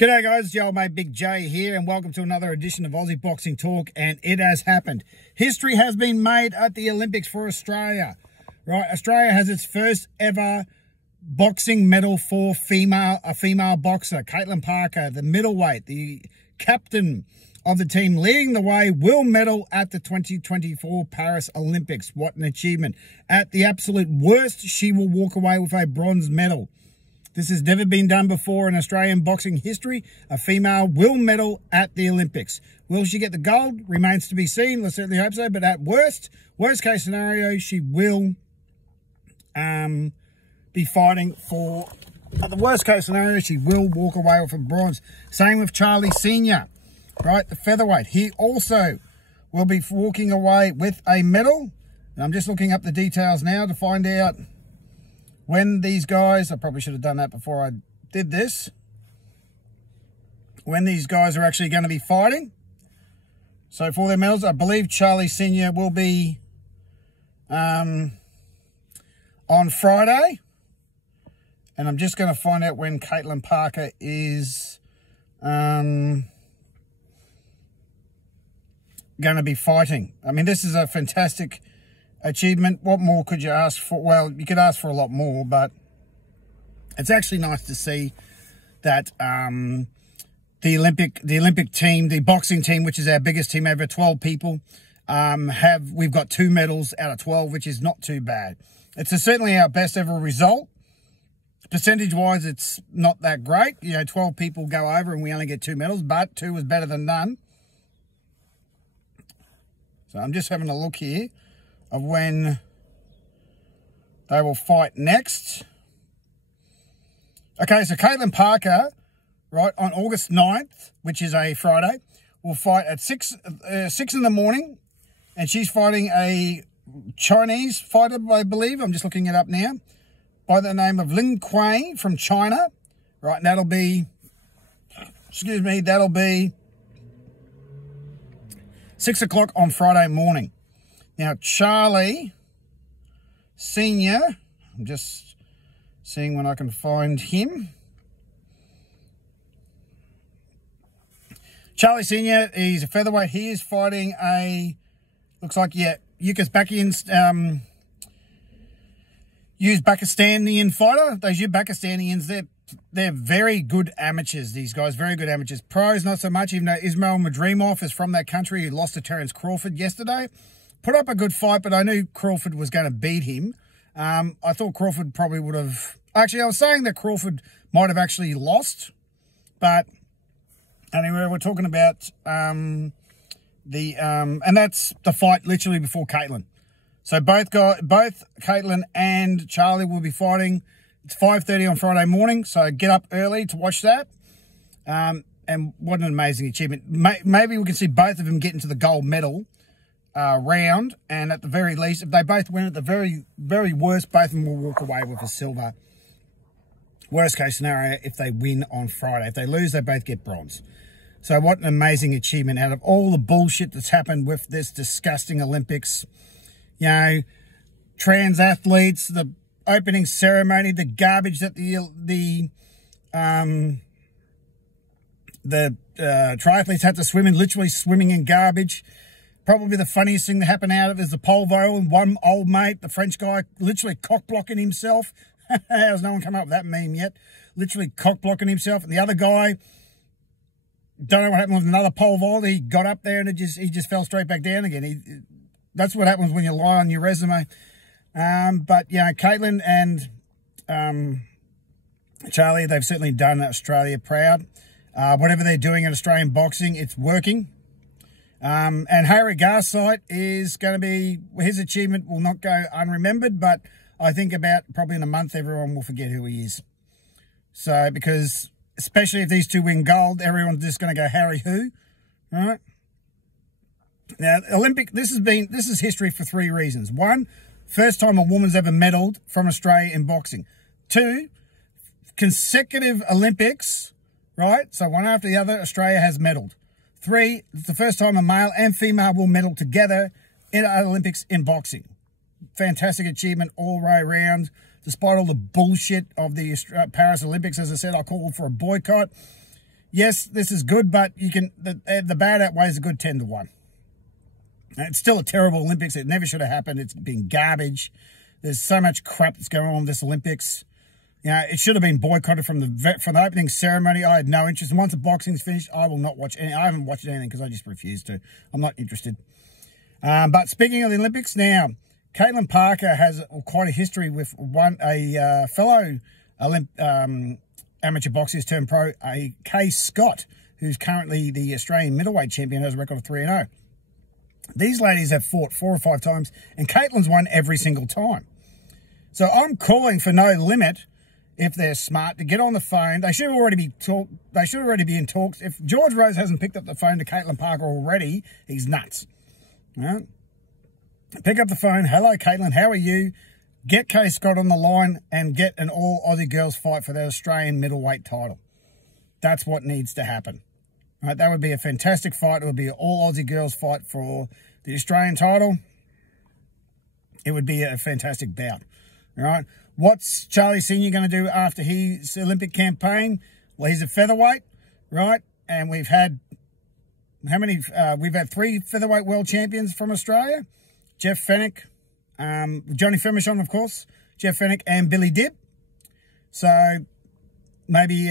G'day guys, it's your old mate Big J here, and welcome to another edition of Aussie Boxing Talk. And it has happened. History has been made at the Olympics for Australia. Right, Australia has its first ever boxing medal for a female boxer, Caitlin Parker, the middleweight, the captain of the team, leading the way, will medal at the 2024 Paris Olympics. What an achievement. At the absolute worst, she will walk away with a bronze medal. This has never been done before in Australian boxing history. A female will medal at the Olympics. Will she get the gold? Remains to be seen. Let's certainly hope so. But at worst case scenario, she will be fighting for, at the worst case scenario, she will walk away with a bronze. Same with Charlie Senior, right? The featherweight. He also will be walking away with a medal. And I'm just looking up the details now to find out when these guys, I probably should have done that before I did this, when these guys are actually going to be fighting. So for their medals, I believe Charlie Senior will be on Friday. And I'm just going to find out when Caitlin Parker is going to be fighting. I mean, this is a fantastic achievement. What more could you ask for? Well, you could ask for a lot more, but it's actually nice to see that the Olympic team, the boxing team, which is our biggest team ever, 12 people, we've got 2 medals out of 12, which is not too bad. It's certainly our best ever result. Percentage-wise, it's not that great. You know, 12 people go over and we only get 2 medals, but 2 was better than none. So I'm just having a look here of when they will fight next. Okay, so Caitlin Parker, right, on August 9th, which is a Friday, will fight at 6 in the morning, and she's fighting a Chinese fighter, I believe. I'm just looking it up now, by the name of Lin Kuei from China. Right, and that'll be, that'll be 6 o'clock on Friday morning. Now, Charlie Senior, I'm just seeing when I can find him. Charlie Senior, he's a featherweight. He is fighting a, looks like, yeah, Uzbekistanian fighter. Those Uzbekistanians, they're very good amateurs, these guys, very good amateurs. Pros, not so much, even though Ismail Madrimov is from that country, who lost to Terence Crawford yesterday. Put up a good fight, but I knew Crawford was going to beat him. I thought Crawford probably would have... Actually, I was saying that Crawford might have actually lost. But anyway, we're talking about and that's the fight literally before Caitlin. So both Caitlin and Charlie will be fighting. It's 5:30 on Friday morning, so get up early to watch that. And what an amazing achievement. Maybe we can see both of them get into the gold medal round, and at the very least, if they both win, at the very worst, both of them will walk away with a silver. Worst case scenario, if they win on Friday. If they lose, they both get bronze. So what an amazing achievement out of all the bullshit that's happened with this disgusting Olympics. You know, trans athletes, the opening ceremony, the garbage that the triathletes had to swim in, literally swimming in garbage. Probably the funniest thing that happened out of it is the pole vault, and one old mate, the French guy, literally cock-blocking himself. How's no one come up with that meme yet? Literally cock-blocking himself. And the other guy, don't know what happened with another pole vault. He got up there and he just fell straight back down again. That's what happens when you lie on your resume. But, you know, Caitlin and Charlie, they've certainly done Australia proud. Whatever they're doing in Australian boxing, it's working. And Harry Garside is going to be, his achievement will not go unremembered, but I think about probably in a month, everyone will forget who he is. So, because especially if these two win gold, everyone's just going to go, Harry who? Right? Now, this is history for 3 reasons. 1, first time a woman's ever medalled from Australia in boxing. 2, consecutive Olympics, right? So one after the other, Australia has medalled. 3, it's the first time a male and female will medal together in the Olympics in boxing. Fantastic achievement all the way around. Despite all the bullshit of the Paris Olympics, as I said, I called for a boycott. yes, this is good, but you can the bad outweighs the good 10-1. It's still a terrible Olympics. It never should have happened. It's been garbage. There's so much crap that's going on with this Olympics. You know, it should have been boycotted from the opening ceremony. I had no interest. And once the boxing's finished, I will not watch any. I haven't watched anything because I just refuse to. I'm not interested. But speaking of the Olympics now, Caitlin Parker has quite a history with a fellow amateur boxer who's turned pro, Kay Scott, who's currently the Australian middleweight champion, has a record of 3-0. These ladies have fought 4 or 5 times, and Caitlin's won every single time. So I'm calling for no limit. If they're smart, to get on the phone. They should already be in talks. If George Rose hasn't picked up the phone to Caitlin Parker already, he's nuts. All right? Pick up the phone. Hello, Caitlin. How are you? Get Kay Scott on the line and get an all Aussie girls fight for the Australian middleweight title. That's what needs to happen. All right? That would be a fantastic fight. It would be an all Aussie girls fight for the Australian title. It would be a fantastic bout. All right? What's Charlie Senior going to do after his Olympic campaign? Well, he's a featherweight, right? And we've had, how many? We've had 3 featherweight world champions from Australia. Jeff Fennick, Johnny Femishon, of course, Jeff Fennick, and Billy Dibb. So maybe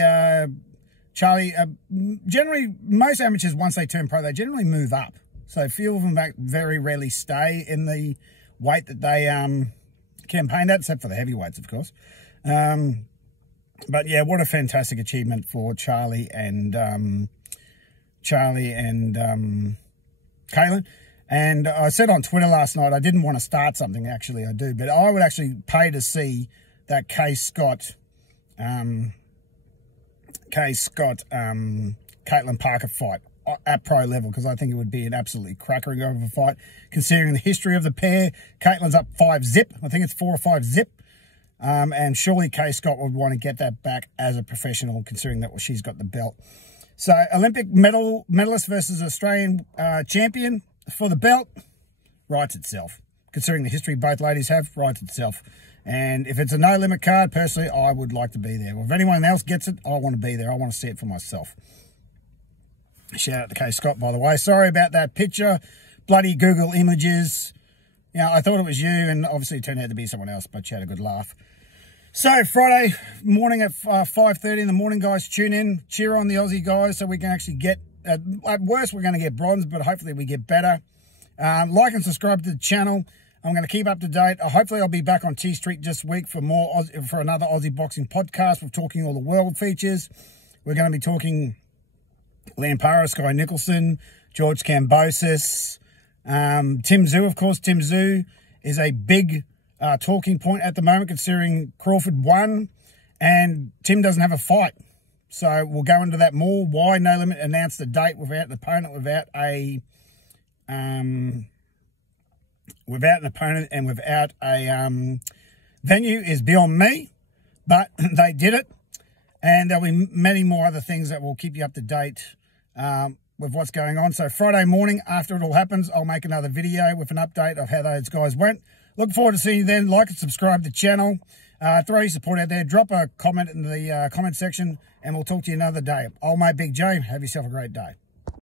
Charlie, generally, most amateurs, once they turn pro, they generally move up. So a few of them very rarely stay in the weight that they campaigned at, except for the heavyweights, of course. But yeah, what a fantastic achievement for Charlie and Caitlin. And I said on Twitter last night, I didn't want to start something, actually I do, but I would actually pay to see that Kay Scott, Caitlin Parker fight at pro level, because I think it would be an absolutely crackering of a fight, considering the history of the pair. Caitlin's up 5-0. I think it's 4 or 5-0. And surely Kay Scott would want to get that back as a professional, considering that she's got the belt. So Olympic medalist versus Australian champion for the belt, writes itself. Considering the history both ladies have, writes itself. And if it's a no-limit card, personally, I would like to be there. Well, if anyone else gets it, I want to be there. I want to see it for myself. Shout out to Kay Scott, by the way. Sorry about that picture. Bloody Google Images. You know, I thought it was you, and obviously it turned out to be someone else, but she had a good laugh. So, Friday morning at 5:30 in the morning, guys, tune in. Cheer on the Aussie guys so we can actually get, at worst, we're going to get bronze, but hopefully we get better. Like and subscribe to the channel. I'm going to keep up to date. Hopefully I'll be back on T Street this week for another Aussie boxing podcast. We're talking all the world features. We're going to be talking Lampara, Sky Nicholson, George Kambosos, Tim Tszyu, of course. Tim Tszyu is a big talking point at the moment, considering Crawford won and Tim doesn't have a fight. So we'll go into that more. Why No Limit announced the date without an opponent, without an opponent and without a venue is beyond me, but they did it. And there'll be many more other things that will keep you up to date with what's going on. So Friday morning, after it all happens, I'll make another video with an update of how those guys went. Look forward to seeing you then. Like and subscribe to the channel. Throw your support out there. Drop a comment in the comment section, and we'll talk to you another day. Old mate Big J, have yourself a great day.